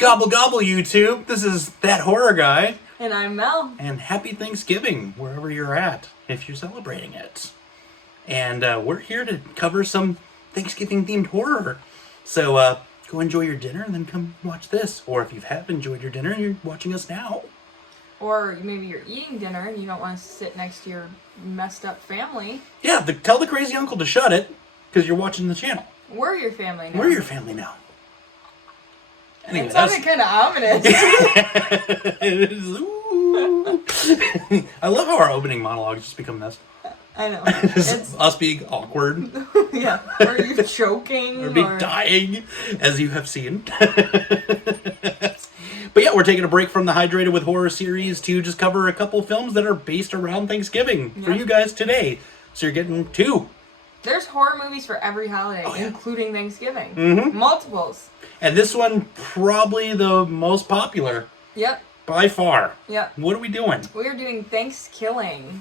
Gobble gobble, YouTube. This is That Horror Guy. And I'm Mel. And happy Thanksgiving, wherever you're at, if you're celebrating it. And we're here to cover some Thanksgiving-themed horror. So go enjoy your dinner and then come watch this. Or if you have enjoyed your dinner and you're watching us now. Or maybe you're eating dinner and you don't want to sit next to your messed up family. Yeah, tell the crazy uncle to shut it, because you're watching the channel. We're your family now. We're your family now. Anyway, it sounded kind of ominous. I love how our opening monologues just become this. I know. It's us being awkward. Yeah. Or you choking. Or me dying, as you have seen. But yeah, we're taking a break from the Hydrated with Horror series to just cover a couple films that are based around Thanksgiving for you guys today. So you're getting two. There's horror movies for every holiday, including Thanksgiving. Mm-hmm. Multiples. And this one, probably the most popular. Yep. By far. Yep. What are we doing? We're doing ThanksKilling.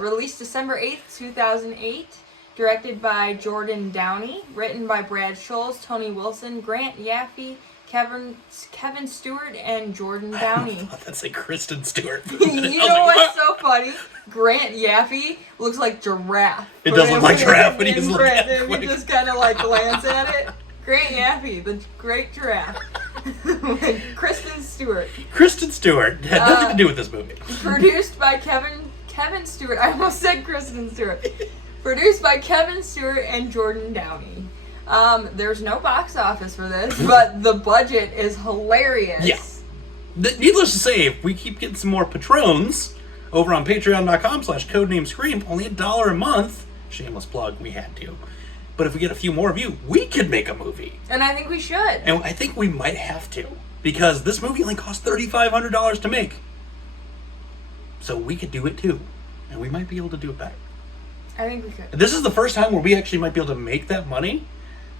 Released December 8th, 2008. Directed by Jordan Downey. Written by Brad Scholes, Tony Wilson, Grant Yaffe, Kevin Stewart, and Jordan Downey. I thought that's like Kristen Stewart. You know what's so funny? Grant Yaffe looks like giraffe. It does look like giraffe, but he's looking at it quick. You just kind of like glance at it. Grant Yaffe, the great giraffe. Kristen Stewart. Kristen Stewart had nothing to do with this movie. Produced by Kevin Stewart. I almost said Kristen Stewart. Produced by Kevin Stewart and Jordan Downey. There's no box office for this, but the budget is hilarious. Yeah. Needless to say, if we keep getting some more patrons over on patreon.com/codenamescream, only $1 a month. Shameless plug, we had to. But if we get a few more of you, we could make a movie. And I think we should. And I think we might have to. Because this movie only cost $3,500 to make. So we could do it too. And we might be able to do it better. I think we could. This is the first time where we actually might be able to make that money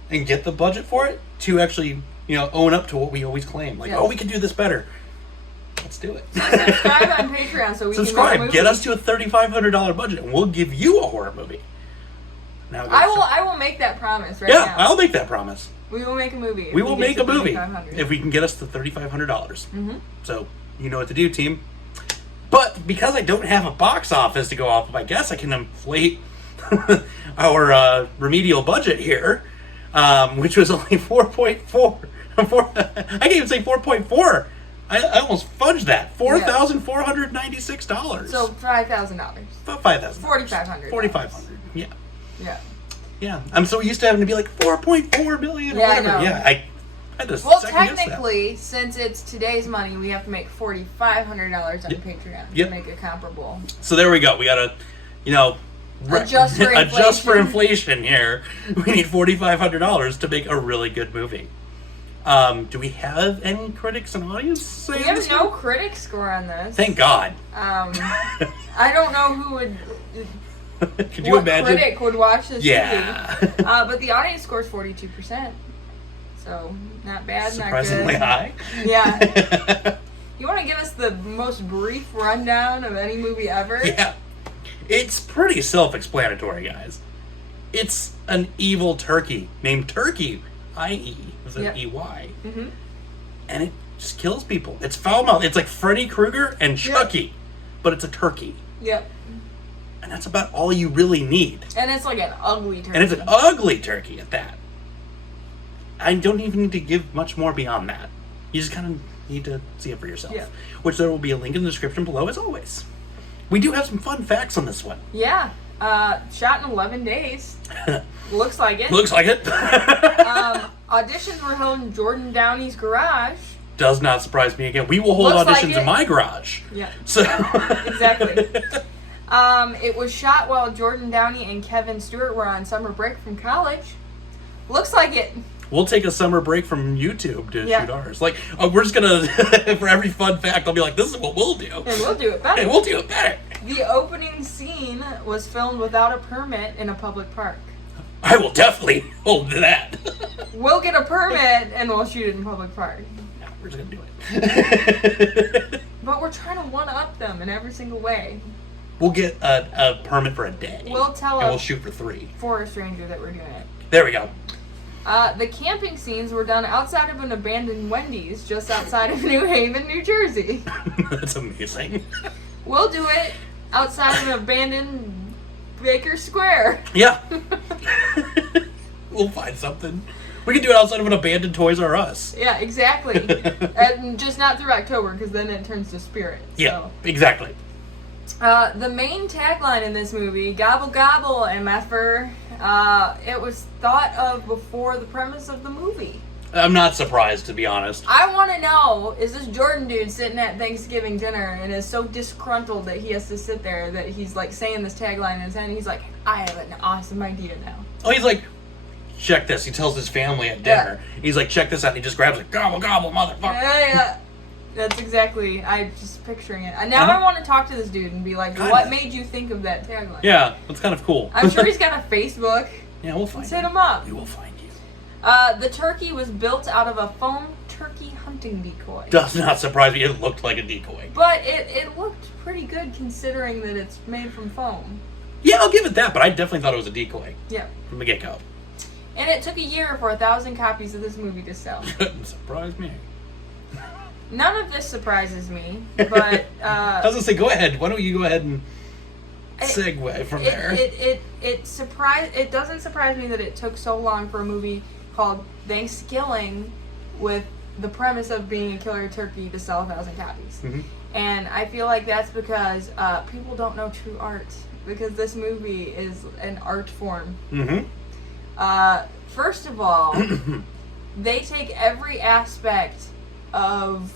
and get the budget for it to actually, own up to what we always claim. Like, we can do this better. Let's do it. So subscribe on Patreon so we can make a movie. Get us to a $3,500 budget and we'll give you a horror movie. Now I will make that promise now. Yeah, I'll make that promise. We will make a movie. We will make a movie if we can get us to $3,500. Mm-hmm. So, you know what to do, team. But because I don't have a box office to go off of, I guess I can inflate our remedial budget here, which was only 4.4. I can't even say 4.4. I almost fudged that. $4,496. So $5,000. $5,000. $4,500. $4,500. Yeah. Yeah. Yeah. I'm so used to having to be like 4.4 million or whatever. I know. Yeah. I had to technically, since it's today's money, we have to make $4,500 on Patreon to make it comparable. So there we go. We gotta, adjust for inflation here. We need $4,500 to make a really good movie. Do we have any critics and audience? We have no critic score on this. Thank God. I don't know who would. Could you imagine? What critic would watch this movie? But the audience score is 42%. So not bad. Surprisingly not good. High. Yeah. You want to give us the most brief rundown of any movie ever? Yeah. It's pretty self-explanatory, guys. It's an evil turkey named Turkie, I-E, is an E-Y. Mm-hmm. And it just kills people. It's foul-mouthed. It's like Freddy Krueger and Chucky, but it's a turkey. Yep. And that's about all you really need. And it's like an ugly turkey. And it's an ugly turkey at that. I don't even need to give much more beyond that. You just kind of need to see it for yourself. Yeah. Which there will be a link in the description below, as always. We do have some fun facts on this one. Yeah. Shot in 11 days. Looks like it. Looks like it. Auditions were held in Jordan Downey's garage. Does not surprise me again. We will hold auditions in my garage. Yeah. So exactly. It was shot while Jordan Downey and Kevin Stewart were on summer break from college. Looks like it. We'll take a summer break from YouTube to shoot ours. Like, we're just gonna, for every fun fact, I'll be like, this is what we'll do. And we'll do it better. And we'll do it better. The opening scene was filmed without a permit in a public park. I will definitely hold to that. We'll get a permit and we'll shoot it in a public park. No, we're just gonna do it. But we're trying to one-up them in every single way. We'll get a permit for a day. We'll tell and we'll shoot for 3. For a stranger that we're doing it. There we go. The camping scenes were done outside of an abandoned Wendy's just outside of New Haven, New Jersey. That's amazing. We'll do it outside of an abandoned Baker Square. Yeah. We'll find something. We can do it outside of an abandoned Toys R Us. Yeah, exactly. And just not through October, because then it turns to Spirit. Yeah, exactly. The main tagline in this movie, "Gobble Gobble, MFer," it was thought of before the premise of the movie. I'm not surprised, to be honest. I want to know, is this Jordan dude sitting at Thanksgiving dinner and is so disgruntled that he has to sit there that he's like saying this tagline in his head and he's like, I have an awesome idea now. Oh, he's like, check this. He tells his family at dinner. Yeah. He's like, check this out. And he just grabs it. Gobble, gobble, motherfucker. Yeah. That's exactly, I'm just picturing it. And now I want to talk to this dude and be like, what made you think of that tagline? Yeah, that's kind of cool. I'm sure he's got a Facebook. Yeah, we'll find him. Hit him up. We will find you. The turkey was built out of a foam turkey hunting decoy. Does not surprise me. It looked like a decoy. But it looked pretty good considering that it's made from foam. Yeah, I'll give it that, but I definitely thought it was a decoy. Yeah. From the get-go. And it took a year for 1,000 copies of this movie to sell. Couldn't surprise me. None of this surprises me, but... I was going to say, go ahead. Why don't you go ahead and segue from there? It doesn't surprise me that it took so long for a movie called ThanksKilling with the premise of being a killer turkey to sell 1,000 copies. Mm-hmm. And I feel like that's because people don't know true art. Because this movie is an art form. Mm-hmm. First of all, they take every aspect of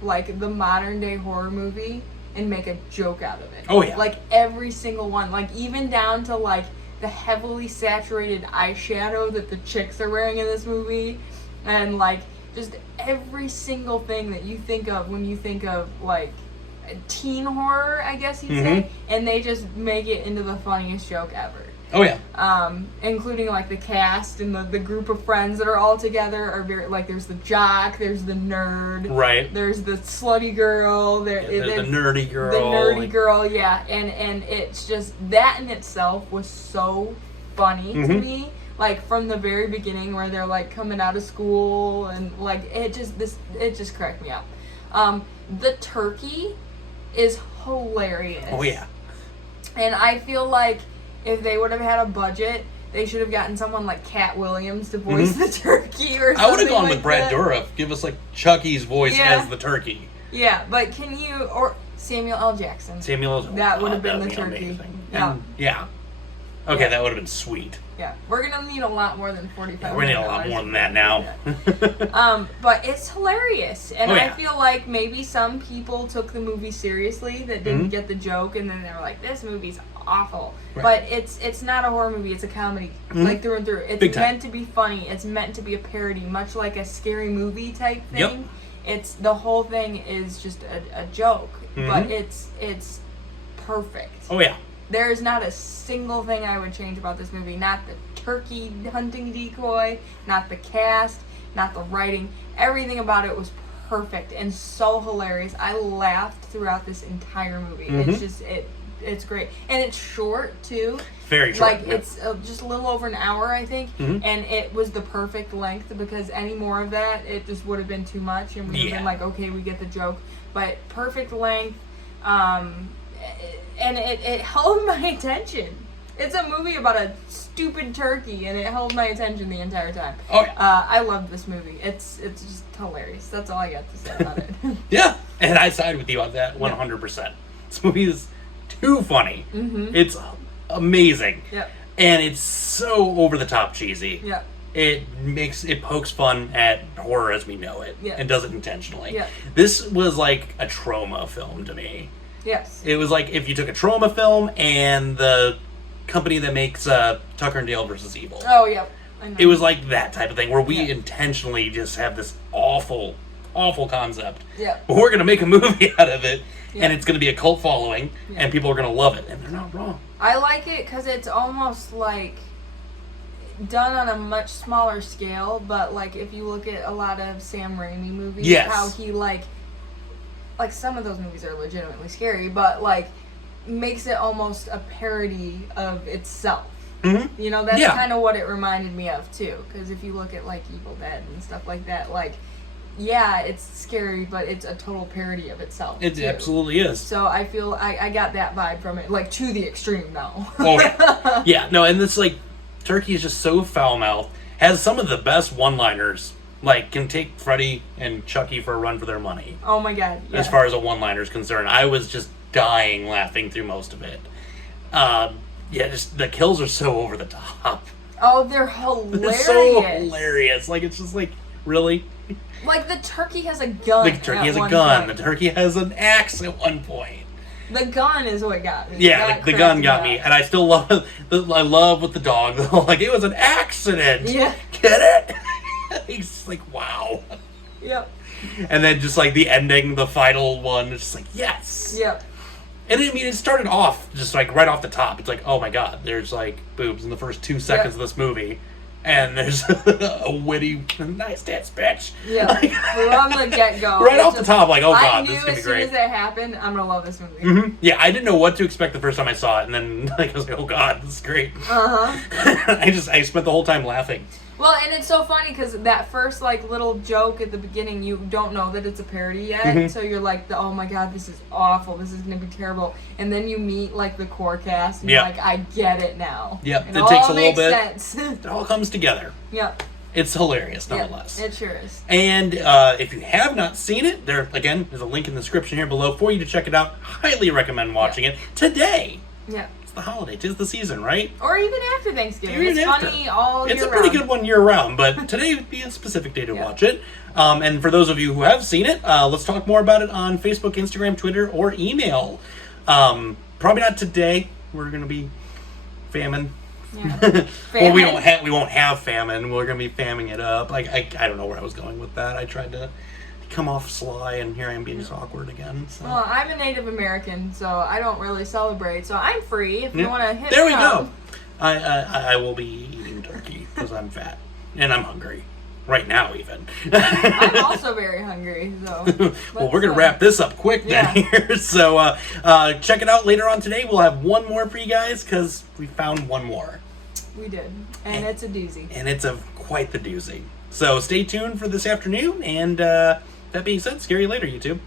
like the modern day horror movie and make a joke out of it. Oh yeah. Like every single one. Like even down to like the heavily saturated eyeshadow that the chicks are wearing in this movie. And like just every single thing that you think of when you think of like teen horror, I guess you'd say. And they just make it into the funniest joke ever. Oh yeah. Including like the cast and the group of friends that are all together are very like there's the jock, there's the nerd, right? There's the slutty girl, there's the nerdy girl, yeah, and it's just that in itself was so funny to me. Like from the very beginning where they're like coming out of school and like it just cracked me up. The turkey is hilarious. Oh yeah. And I feel like if they would have had a budget, they should have gotten someone like Cat Williams to voice the turkey or something. I would have gone like with Brad Dourif. Give us like Chucky's voice as the turkey. Yeah, but can you, or Samuel L. Jackson. That would have been the turkey. Yeah. Okay, that would have been sweet. Yeah, we're going to need a lot more than $45. Yeah, we're going to need a lot more than that now. But it's hilarious. And I feel like maybe some people took the movie seriously that didn't get the joke, and then they were like, this movie's awful. Right. But it's not a horror movie, it's a comedy. Like through and through. It's meant to be funny. It's meant to be a parody, much like a scary movie type thing. Yep. It's the whole thing is just a joke. But it's perfect. Oh yeah. There is not a single thing I would change about this movie. Not the turkey hunting decoy, not the cast, not the writing. Everything about it was perfect and so hilarious. I laughed throughout this entire movie. It's just it's great. And it's short too. Very short. Like it's just a little over an hour, I think. And it was the perfect length because any more of that, it just would have been too much and we would have been like, okay, we get the joke. But perfect length. And it held my attention. It's a movie about a stupid turkey, and it held my attention the entire time. Oh yeah. I love this movie. It's just hilarious. That's all I got to say about it. Yeah, and I side with you on that 100%. This movie is too funny. It's amazing. Yep. And it's so over the top cheesy. Yep. It pokes fun at horror as we know it, and does it intentionally. Yep. This was like a trauma film to me. Yes. It was like if you took a trauma film and the company that makes Tucker and Dale versus Evil. Oh, yeah. I know. It was like that type of thing where we intentionally just have this awful, awful concept. Yeah. But we're going to make a movie out of it, and it's going to be a cult following, and people are going to love it, and they're not wrong. I like it because it's almost like done on a much smaller scale, but like if you look at a lot of Sam Raimi movies, how he like some of those movies are legitimately scary, but like makes it almost a parody of itself. Mm-hmm. You know, that's kind of what it reminded me of too. Because if you look at like Evil Dead and stuff like that, like, yeah, it's scary, but it's a total parody of itself. It absolutely is. So I feel I got that vibe from it, like to the extreme now. Oh yeah, no, and it's like Turkie is just so foul-mouthed. Has some of the best one-liners. Like, can take Freddy and Chucky for a run for their money. Oh my god, yeah. As far as a one-liner is concerned. I was just dying laughing through most of it. Just the kills are so over the top. Oh, they're hilarious. They're so hilarious. Like, it's just like, really? Like, the turkey has a gun. The turkey has a gun. The turkey has an axe at one point. The gun is what got me. Yeah, the gun got me. And I still love I love with the dog, though. Like, it was an accident. Yeah. Get it? He's just like, wow. Yep. And then just like the ending, the final one, it's just like, yes. Yep. And I mean, it started off just like right off the top. It's like, oh my god, there's like boobs in the first 2 seconds of this movie. And there's a witty, nice dance bitch. Yeah. Like, from the get-go. Right off the top, like, oh god, this is going to be great. I knew as soon as that happened, I'm going to love this movie. Mm-hmm. Yeah, I didn't know what to expect the first time I saw it. And then like, I was like, oh god, this is great. Uh-huh. I spent the whole time laughing. Well, and it's so funny because that first, like, little joke at the beginning, you don't know that it's a parody yet. Mm-hmm. So you're like, oh my god, this is awful. This is going to be terrible. And then you meet, like, the core cast, and you're like, I get it now. Yep, it takes a little makes bit. Sense. It all comes together. Yep. It's hilarious, nonetheless. Yep, it sure is. And if you have not seen it, there's a link in the description here below for you to check it out. Highly recommend watching it today. Yeah. The holiday, 'tis the season, right? Or even after Thanksgiving. Even it's after. Funny all year round. It's a pretty good one year round, but today would be a specific day to watch it. And for those of you who have seen it, let's talk more about it on Facebook, Instagram, Twitter, or email. Probably not today. We're gonna be famine. Yeah. Well, we won't have famine. We're gonna be famming it up. Like I don't know where I was going with that. I tried to come off sly, and here I am being just awkward again. So. Well, I'm a Native American, so I don't really celebrate. So I'm free if you want to hit There we me up. go. I will be eating turkey because I'm fat and I'm hungry right now even. I'm also very hungry. So well, we're gonna wrap this up quick then here. So check it out later on today. We'll have one more for you guys because we found one more. We did, and it's a doozy. And it's quite the doozy. So stay tuned for this afternoon, and that being said, scary later, YouTube.